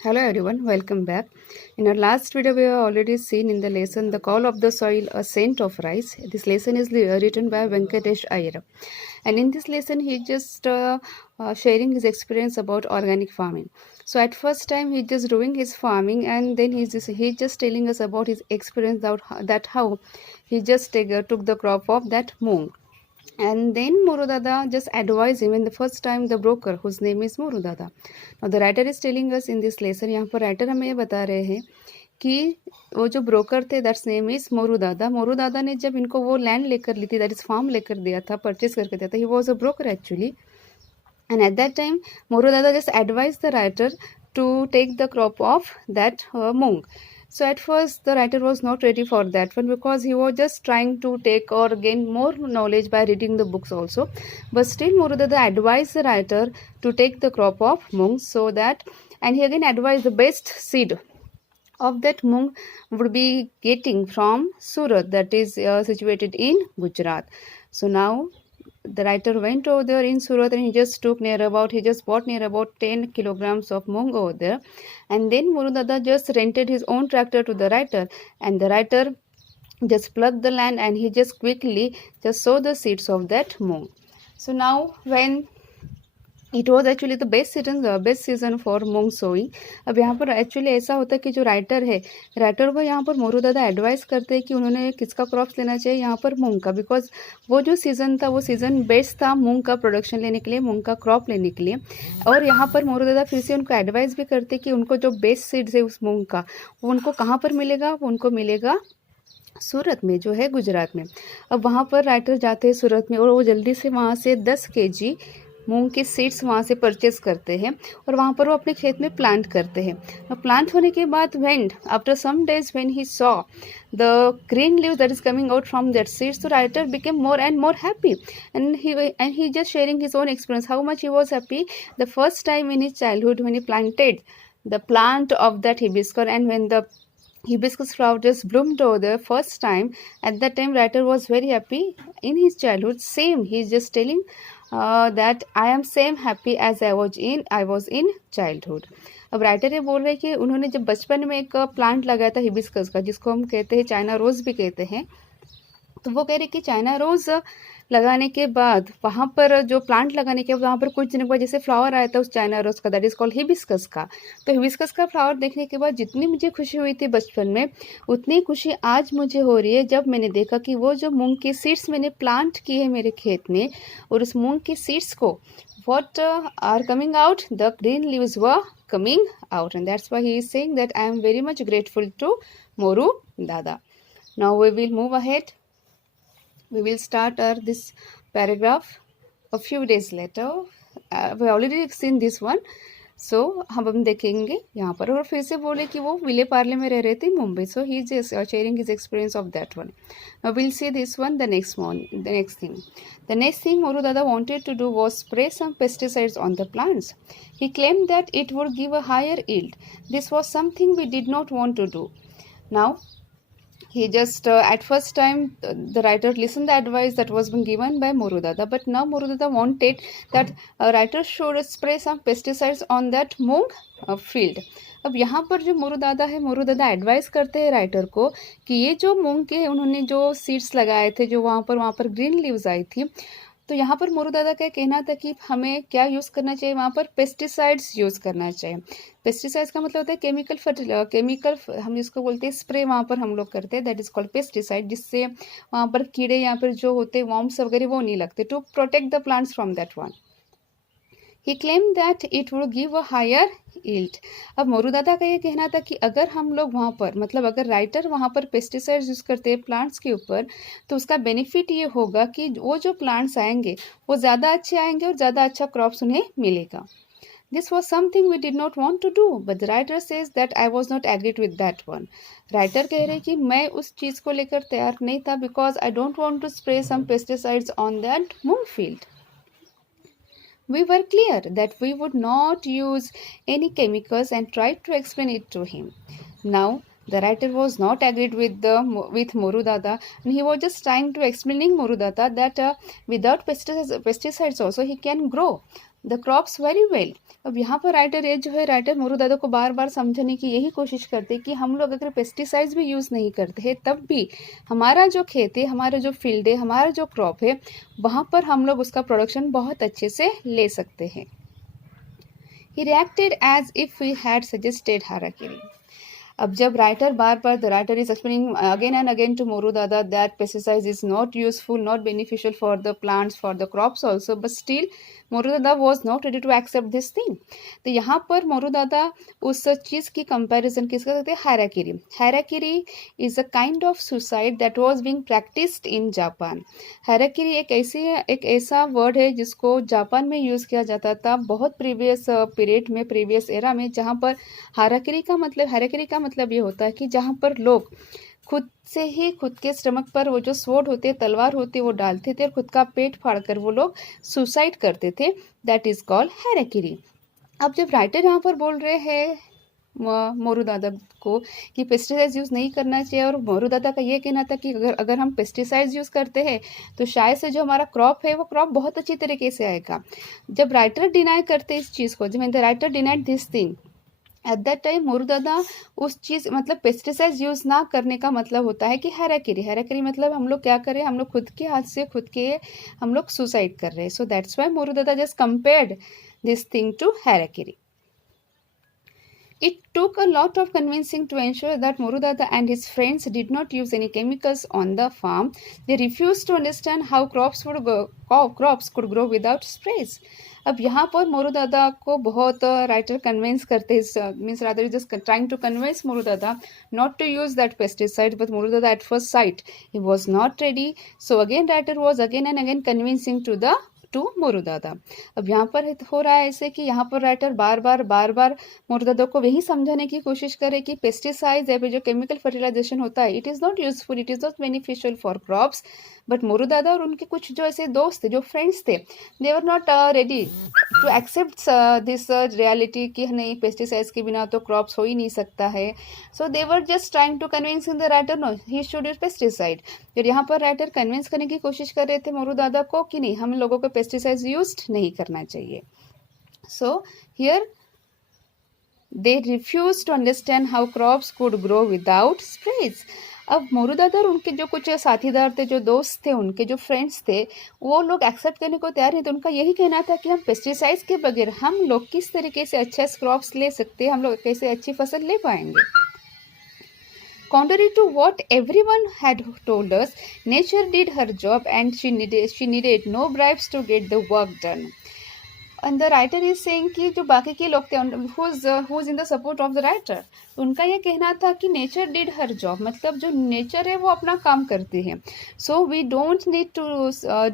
Hello everyone, welcome back. In our last video, we have already seen in the lesson The Call of the Soil, A Scent of Rice. This lesson is written by Venkatesh Iyer. And in this lesson, he just sharing his experience about organic farming. So at first time, he just doing his farming, and then he just telling us about his experience that how he just took the crop of that moong. And then Morudada just advised him in the first time the broker whose name is Morudada. Now the writer is telling us in this lesson, यहाँ पर writer हमें ये बता रहे हैं कि वो जो ब्रोकर थे दैट्स नेम इज मोरूदादा। मोरूदादा ने जब इनको वो लैंड लेकर ली थी, दैट इज फार्म लेकर दिया था, परचेज करके दिया था, he was a broker actually. And at that time, Morudada just advised the writer to take the crop of that moong. So at first, the writer was not ready for that one because he was just trying to take or gain more knowledge by reading the books also. But still, Morudada advised the writer to take the crop of moong so that, and he again advised the best seed of that moong would be getting from Surat, that is situated in Gujarat. So now the writer went over there in Surat and he just bought near about 10 kilograms of moong over there. And then Morudada just rented his own tractor to the writer, and the writer just plugged the land and he just quickly just sowed the seeds of that moong. So now when it was actually the best season for moong sowing. अब यहाँ पर actually ऐसा होता है कि जो writer को यहाँ पर मोरूदादा एडवाइस करते हैं कि उन्होंने किसका क्रॉप्स लेना चाहिए, यहाँ पर मूंग का, बिकॉज वो जो सीज़न था वो सीज़न बेस्ट था मूंग का प्रोडक्शन लेने के लिए, मूंग का क्रॉप लेने के लिए. और यहाँ पर मोरूदादा फिर से उनको एडवाइस भी करते कि उनको जो बेस्ट सीड्स है उस मूंग का वो उनको कहाँ पर मिलेगा, वो उनको मिलेगा सूरत में, जो है गुजरात में. अब वहाँ पर राइटर जाते हैं सूरत में और वो जल्दी से वहाँ से 10 kg मूंग की सीड्स वहाँ से परचेज करते हैं और वहाँ पर वो अपने खेत में प्लांट करते हैं. प्लांट होने के बाद when after some days when he saw the green leave that is coming out from that seeds, तो writer became more and more happy and he just sharing his own experience how much he was happy the first time in his childhood when he planted the plant of that hibiscus, and when the hibiscus flower just bloomed over the first time, at that time writer was very happy in his childhood. Same, he is just telling that I am same happy as I was in childhood. अब writer ये बोल रहे हैं कि उन्होंने जब बचपन में एक प्लांट लगाया था हिबिस्कस का, जिसको हम कहते हैं चाइना रोज भी कहते हैं, तो वो कह रहे कि चाइना रोज लगाने के बाद वहाँ पर जो प्लांट लगाने के बाद वहाँ पर कुछ दिनों के बाद जैसे फ्लावर आया था उस चाइना रोज का, दैट इज कॉल्ड हिबिस्कस का. तो हिबिस्कस का फ्लावर देखने के बाद जितनी मुझे खुशी हुई थी बचपन में, उतनी खुशी आज मुझे हो रही है जब मैंने देखा कि वो जो मूंग की सीड्स मैंने प्लांट की है मेरे खेत में, और उस मूंग की सीड्स को what are coming out, the green leaves were coming out, and that's why he is saying that I am very much grateful to Moru Dada. Now we will move ahead. We will start this paragraph a few days later. We already seen this one. So हम देखेंगे यहाँ पर. और फिर से बोले कि वो विले पार्ले में रह रहे थे Mumbai. So he is just sharing his experience of that one. Now we'll see this one the next thing. The next thing Morudada wanted to do was spray some pesticides on the plants. He claimed that it would give a higher yield. This was something we did not want to do. Now he just at first time the writer listened the advice that was being given by Morudada, but now Morudada wanted that writer should spray some pesticides on that moong field. अब यहाँ पर जो मोरूदादा advice करते हैं writer को कि ये जो मूंग के उन्होंने जो सीड्स लगाए थे, जो वहाँ पर ग्रीन लीव्स आई थी, तो यहाँ पर मोरूदादा का कहना था कि हमें क्या यूज़ करना चाहिए, वहाँ पर पेस्टिसाइड्स यूज़ करना चाहिए. पेस्टिसाइड्स का मतलब होता है केमिकल हम जिसको बोलते हैं स्प्रे, वहाँ पर हम लोग करते हैं, दैट इज कॉल्ड पेस्टिसाइड, जिससे वहाँ पर कीड़े यहाँ पर जो होते हैं वॉर्म्स वगैरह वो नहीं लगते, to protect the plants from that one. He claimed that it would give a higher yield. अब मोरूदादा का ये कहना था कि अगर हम लोग वहाँ पर, मतलब अगर राइटर वहाँ पर पेस्टिसाइड्स यूज़ करते हैं प्लांट्स के ऊपर, तो उसका बेनिफिट ये होगा कि वो जो प्लांट्स आएंगे वो ज़्यादा अच्छे आएंगे और ज़्यादा अच्छा क्रॉप्स उन्हें मिलेगा. This was something we did not want to do, but the writer says that I was not agreed with that one. Writer कह रहे कि मैं उस चीज़ को लेकर तैयार नहीं था, because I don't want to spray some pesticides on that moong field. We were clear that we would not use any chemicals and tried to explain it to him. Now, the writer was not agreed with Morudada, and he was just trying to explaining Morudada that without pesticides also he can grow. The crops very well. अब यहाँ पर writer Moru दादा को बार बार समझाने की यही कोशिश करते कि हम लोग अगर पेस्टिसाइड्स भी यूज़ नहीं करते हैं तब भी हमारा जो खेत है, हमारा जो फील्ड है, हमारा जो क्रॉप है, वहाँ पर हम लोग उसका प्रोडक्शन बहुत अच्छे से ले सकते हैं। He reacted as if we had suggested harakiri. अब जब राइटर बार बार the writer is explaining again and again to Moru Dada that pesticides is not useful, not beneficial for the plants, for the crops also, but still Moru Dada was not ready to accept this thing. तो यहाँ पर मोरू दादा उस चीज़ की comparison किसका करते हैं? Harakiri. Harakiri is a kind of suicide that was being practised in Japan. Harakiri एक ऐसा वर्ड है जिसको जापान में यूज़ किया जाता था बहुत प्रीवियस पीरियड में, प्रीवियस एरा में, जहाँ पर हैराकिरी का मतलब ये होता है कि जहाँ पर लोग खुद से ही खुद के स्टमक पर वो जो स्वॉर्ड होते, तलवार होती, वो डालते थे और खुद का पेट फाड़कर वो लोग सुसाइड करते थे। That is called harakiri. अब जब राइटर यहाँ पर बोल रहे हैं मोरू दादा को कि पेस्टिसाइड्स यूज़ नहीं करना चाहिए, और मोरू दादा का ये कहना था कि अगर हम पेस्टिसाइड्स यूज़ करते हैं तो शायद से जो हमारा क्रॉप है वो क्रॉप बहुत अच्छी तरीके से आएगा। जब राइटर डिनाई करते इस चीज़ को, जब the writer denied this thing, at that time Moru दादा उस चीज़ मतलब पेस्टिसाइड्स यूज़ ना करने का मतलब होता है कि हैराकिरी मतलब हम लोग क्या करें, हम लोग खुद के हाथ से हम लोग सुसाइड कर रहे हैं। सो that's why Moru Dada just compared this thing to harakiri. It took a lot of convincing to ensure that Morudada and his friends did not use any chemicals on the farm. They refused to understand how crops could grow without sprays. अब यहाँ पर मोरू दादा को बहुत writer convince करते हैं, means rather just trying to convince Moru Dada not to use that pesticide, but Moru Dada at first sight he was not ready. So again writer was again and again convincing to Moru Dada. अब यहाँ पर हो रहा है ऐसे कि यहाँ पर राइटर बार बार मोरू दादा को वही समझाने की कोशिश करे कि पेस्टिसाइड्स या फिर जो केमिकल फर्टिलाइजेशन होता है, it is not useful, it is not beneficial for crops. But Moru दादा और उनके कुछ जो ऐसे दोस्त थे, जो फ्रेंड्स थे, they were not ready to accept this reality कि नहीं, पेस्टिसाइड्स के बिना तो क्रॉप्स हो ही नहीं सकता है. So they were just trying to convince in the writer no he should use pesticide. फिर यहाँ पर राइटर कन्विंस करने की कोशिश कर रहे थे मोरू दादा को कि नहीं, हम लोगों को पेस्टिसाइड्स यूज नहीं करना चाहिए. So here they refuse to understand how crops could grow without sprays. अब मोरू दादा और उनके जो कुछ साथीदार थे, जो दोस्त थे, उनके जो फ्रेंड्स थे, वो लोग एक्सेप्ट करने को तैयार नहीं थे. उनका यही कहना था कि हम पेस्टिसाइड्स के बगैर हम लोग किस तरीके से अच्छे क्रॉप्स ले सकते हैं, हम लोग कैसे अच्छी फसल ले पाएंगे. Contrary to what everyone had told us, nature did her job and she needed no bribes to get the work done. And the writer is saying कि जो बाकी के लोग थे, who's in the support of the writer, उनका ये कहना था कि nature did her job, मतलब जो nature है वो अपना काम करती है. So we don't need to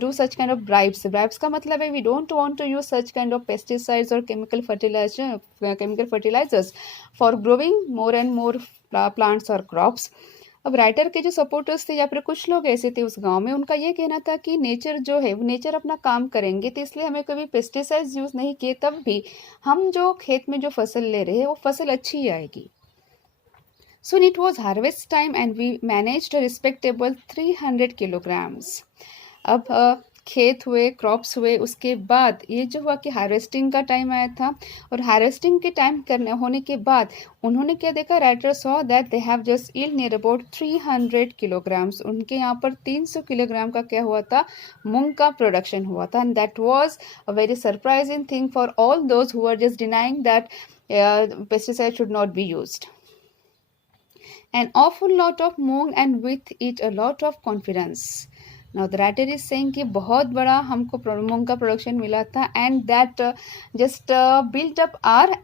do such kind of bribes. Bribes का मतलब है we don't want to use such kind of pesticides or chemical fertilizers for growing more and more plants or crops. अब writer के जो supporters थे या फिर कुछ लोग ऐसे थे उस गांव में, उनका ये कहना था कि नेचर जो है, नेचर अपना काम करेंगे, तो इसलिए हमें कभी पेस्टिसाइड्स यूज़ नहीं किए तब भी हम जो खेत में जो फसल ले रहे हैं वो फसल अच्छी ही आएगी. Soon it was harvest time and we managed a respectable 300 kilograms. अब खेत हुए, क्रॉप्स हुए, उसके बाद ये जो हुआ कि हार्वेस्टिंग का टाइम आया था, और हार्वेस्टिंग के टाइम होने के बाद उन्होंने क्या देखा, writer saw that they have just yield near about 300 kilograms. उनके यहाँ पर 300 किलोग्राम का क्या हुआ था, मूंग का प्रोडक्शन हुआ था. And that was a very surprising thing for all those who are just denying that pesticide should not be used. An awful lot of moong and with it a lot of confidence. Now the writer is saying कि बहुत बड़ा हमको मूंग का production मिला था and that just built up our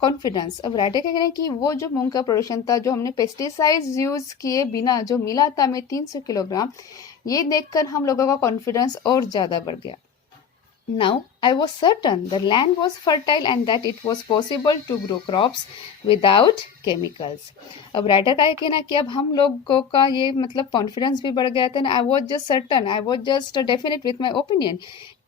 confidence. अब writer क्या कह रहे हैं कि वो जो मूंग का प्रोडक्शन था, जो हमने पेस्टिसाइड्स यूज़ किए बिना जो मिला था हमें 300 किलोग्राम, ये देखकर हम लोगों का कॉन्फिडेंस और ज़्यादा बढ़ गया. Now I was certain the land was fertile and that it was possible to grow crops without chemicals. अब राइटर का ये कहना कि अब हम लोगों का ये मतलब कॉन्फिडेंस भी बढ़ गया था. I was just certain, I was just definite with my opinion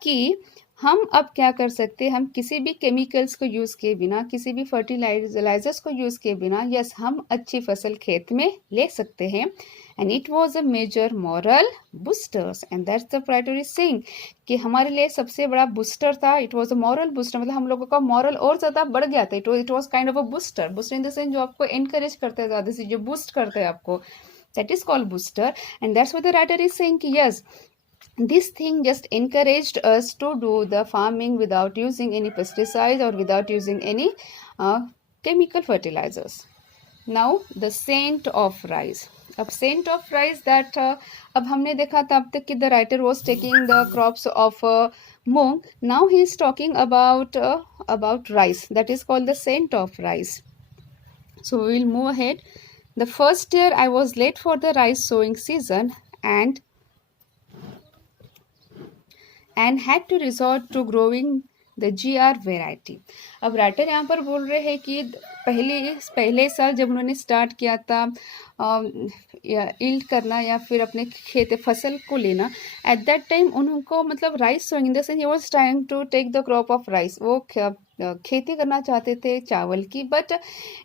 कि हम अब क्या कर सकते हैं, हम किसी भी केमिकल्स को यूज़ किए बिना, किसी भी फर्टिलाइजर्स को यूज़ किए बिना, यस, हम अच्छी फसल खेत में ले सकते हैं। And it was a major moral boosters, and that's the writer is saying कि हमारे लिए सबसे बड़ा बूस्टर था। It was a moral booster, मतलब हम लोगों का मॉरल और ज़्यादा बढ़ गया था। It was kind of a booster, booster in the sense जो आपको एनकरेज करता है, ज़्यादा से जो बूस्ट करता है आपको, that is called booster. And that's what the writer is saying कि yes, this thing just encouraged us to do the farming without using any pesticides or without using any chemical fertilizers. Now the scent of rice. अब scent of rice that अब हमने देखा था अब तक कि the writer was taking the crops of moong. Now he is talking about rice, that is called the scent of rice. So we will move ahead. The first year I was late for the rice sowing season and had to resort to growing the GR variety. अब writer यहाँ पर बोल रहे हैं कि पहले साल जब उन्होंने स्टार्ट किया था इल्ड करना या फिर अपने खेत फसल को लेना, एट दैट टाइम उनको मतलब rice sowing in the sense he was trying to take the crop of rice, वो खेती करना चाहते थे चावल की, but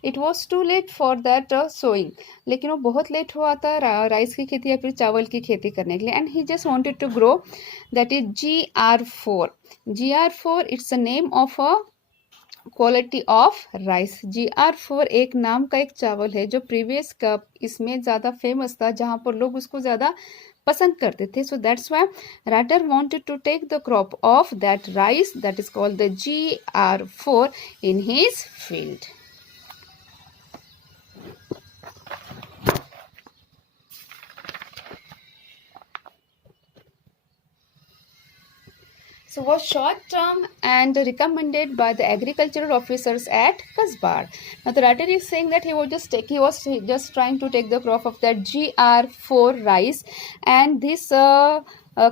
it was too late for that sowing, लेकिन वो बहुत लेट हुआ था राइस की खेती या फिर चावल की खेती करने के लिए. And he just wanted to grow, that is GR4. GR4 it's a name of a quality of rice. GR4 एक नाम का एक चावल है जो प्रीवियस कप इसमें ज़्यादा फेमस था, जहाँ पर लोग उसको ज़्यादा पसंद करते थे. So that's why writer wanted to take the crop of that rice that is called the GR4 in his field. So was short term and recommended by the agricultural officers at Kasbar. Now the writer is saying that he was just trying to take the crop of that GR4 rice, and this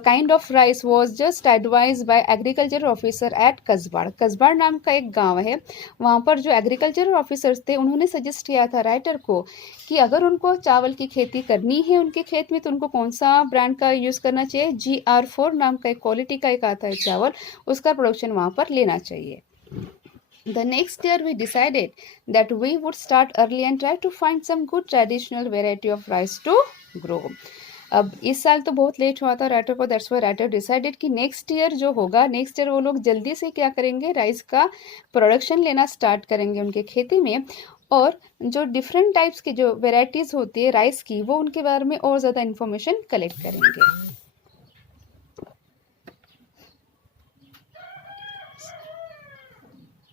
kind of rice was just advised by agricultural officer at Kasbar. Kasbar नाम का एक गांव है, वहाँ पर जो agricultural officers थे उन्होंने सजेस्ट किया था राइटर को कि अगर उनको चावल की खेती करनी है उनके खेत में तो उनको कौन सा ब्रांड का यूज़ करना चाहिए. GR4 नाम का एक क्वालिटी का एक आता है चावल, उसका प्रोडक्शन वहाँ पर लेना चाहिए. The next year we decided that we would start early and try to find some good traditional variety of rice to grow. अब इस साल तो बहुत लेट हुआ था राइटर को, दैट्स व्हाई राइटर डिसाइडेड कि नेक्स्ट ईयर जो होगा, नेक्स्ट ईयर वो लोग जल्दी से क्या करेंगे, राइस का प्रोडक्शन लेना स्टार्ट करेंगे उनके खेती में, और जो डिफरेंट टाइप्स की जो वेराइटीज़ होती है राइस की, वो उनके बारे में और ज़्यादा इन्फॉर्मेशन कलेक्ट करेंगे.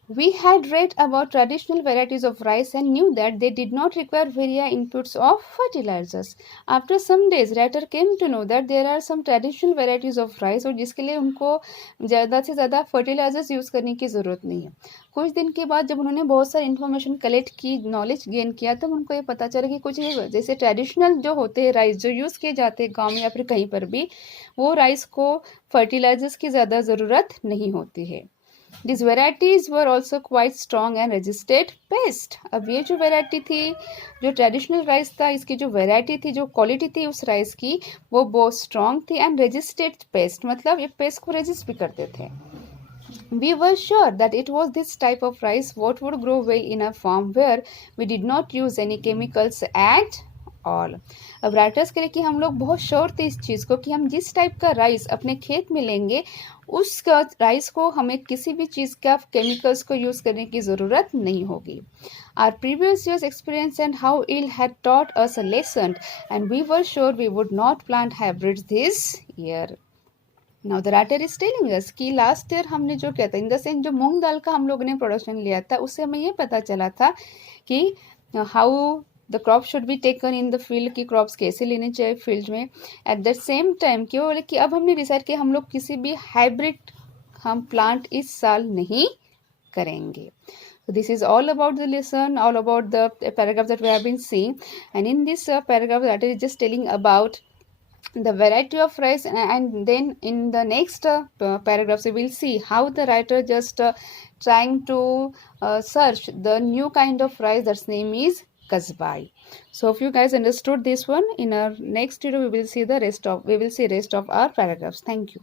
We had read about traditional varieties of rice and knew that they did not require various inputs of fertilizers. After some days, writer came to know that there are some traditional varieties of rice और जिसके लिए उनको ज़्यादा से ज़्यादा fertilisers use करने की ज़रूरत नहीं है. कुछ दिन के बाद जब उन्होंने बहुत सारी इन्फॉर्मेशन कलेक्ट की, नॉलेज गेन किया, तब उनको ये पता चला कि कुछ जैसे ट्रेडिशनल जो होते हैं राइस जो यूज़ किए जाते हैं गाँव में या फिर कहीं पर भी, वो राइस को फर्टिलाइजर्स की ज़्यादा ज़रूरत नहीं होती है. These varieties were also quite strong and resisted pest. अब ये जो वैरायटी थी, जो ट्रेडिशनल राइस था, इसकी जो वैरायटी थी, जो क्वालिटी थी उस राइस की, वो बहुत स्ट्रॉन्ग थी. एंड रेजिस्टेड पेस्ट, मतलब ये पेस्ट को रेजिस्ट भी करते थे. We were sure that it was this type of rice what would grow well in a farm where we did not use any chemicals at all. अब writers के लिए कि हम लोग बहुत श्योर थे इस चीज़ को कि हम जिस टाइप का राइस अपने खेत में लेंगे, उस राइस को हमें किसी भी चीज़ का केमिकल्स को यूज़ करने की ज़रूरत नहीं होगी. Our previous year's experience and how ill had taught us a lesson, and we were sure we would not plant hybrids this year. Now the writer is telling us कि last year हमने जो किया था, इन the sense जो मूंग दाल का हम लोगों ने प्रोडक्शन लिया था, उससे हमें ये पता चला था कि how the crop should be taken in the field, की क्रॉप्स कैसे लेने चाहिए फील्ड में. एट द सेम टाइम क्यों बोले कि अब हमने डिसाइड किया हम लोग किसी भी हाइब्रिड हम प्लांट इस साल नहीं करेंगे. So this is all about the lesson, all about the paragraph that we have been seeing, and in this paragraph that is just telling about the variety of rice, and then in the next paragraphs we will see how the writer just trying to search the new kind of rice that's name is kasbai. So if you guys understood this one, in our next video we will see rest of our paragraphs. Thank you.